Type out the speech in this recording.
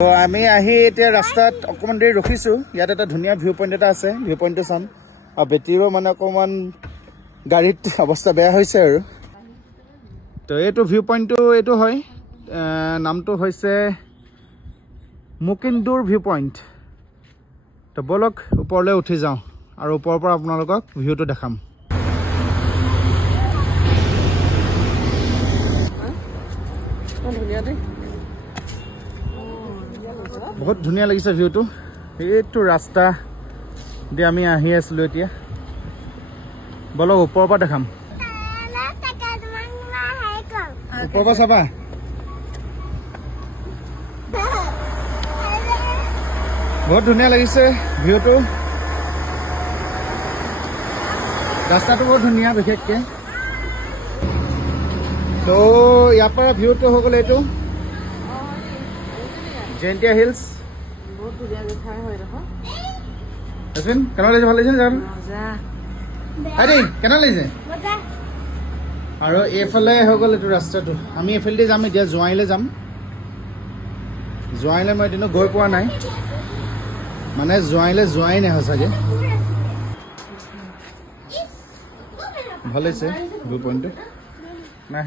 আমি আহি এতিয়া ৰাস্তাত অকণমান দেৰি ৰখিছোঁ। ইয়াত এটা ধুনীয়া ভিউ পইণ্ট এটা আছে, ভিউ পইণ্টটো চাম। আৰু বেটেৰীৰো মানে অকণমান গাড়ীত অৱস্থা বেয়া হৈছে আৰু। তো এইটো ভিউ পইণ্টটো এইটো হয়, নামটো হৈছে মুকিন্দুৰ ভিউ পইণ্ট। তো ব'লক ওপৰলৈ উঠি যাওঁ আৰু ওপৰৰ পৰা আপোনালোকক ভিউটো দেখাম। বহুত ধুনীয়া লাগিছে ভিউটো। এইটো ৰাস্তা দি আমি আহি আছিলোঁ এতিয়া। ব'লক ওপৰৰ পৰা দেখাম। ওপৰৰ পৰা চাবা। বহুত ধুনীয়া লাগিছে ভিউটো। ৰাস্তাটো বহুত ধুনীয়া বিশেষকৈ। তো ইয়াৰ পৰা ভিউটো হৈ গ'ল এইটো জয়ন্তীয়া হিলছ। বহুত ধুনীয়া ঠাই হয় দেখোন। কেনেকুৱা লাগিছে? ভাল লাগিছে জেগাটো? আৰে কেনেকুৱা লাগিছে? আৰু এইফালে হৈ গ'ল এইটো ৰাস্তাটো। আমি এইফালেদি যাম এতিয়া, জোৱাইলৈ যাম। জোৱাইলৈ মই এদিনো গৈ পোৱা নাই, মানে জোৱাইলৈ যোৱাই নাই সঁচাকৈ। ভাল হৈছে ভিউ পইণ্টটো। নাই